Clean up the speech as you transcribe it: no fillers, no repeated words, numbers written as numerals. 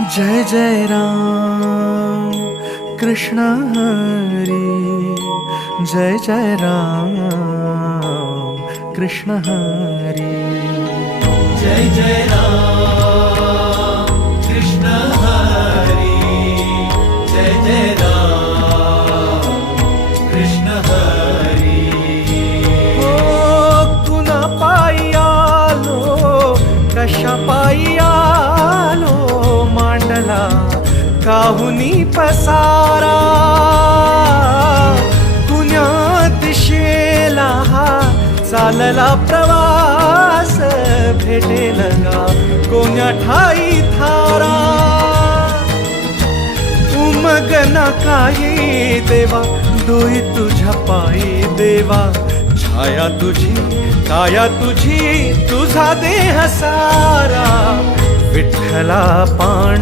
जय जय राम कृष्ण हरी, जय जय राम कृष्ण हरी, जय जय राम कृष्ण हरी, जय जय राम कृष्ण हरी. ओ कुणा पायी आलो, कशा पायी आलो, मांडला काहुनी पसारा, कुण्या दिशेला हा चालला प्रवास, भेटेल गा कोण्या ठाई थारा. उमगना काही देवा, डोई तुझ्या पायी देवा, छाया तुझी काया तुझी, तुझा देह सारा, विठ्ठला पांडुरंगा.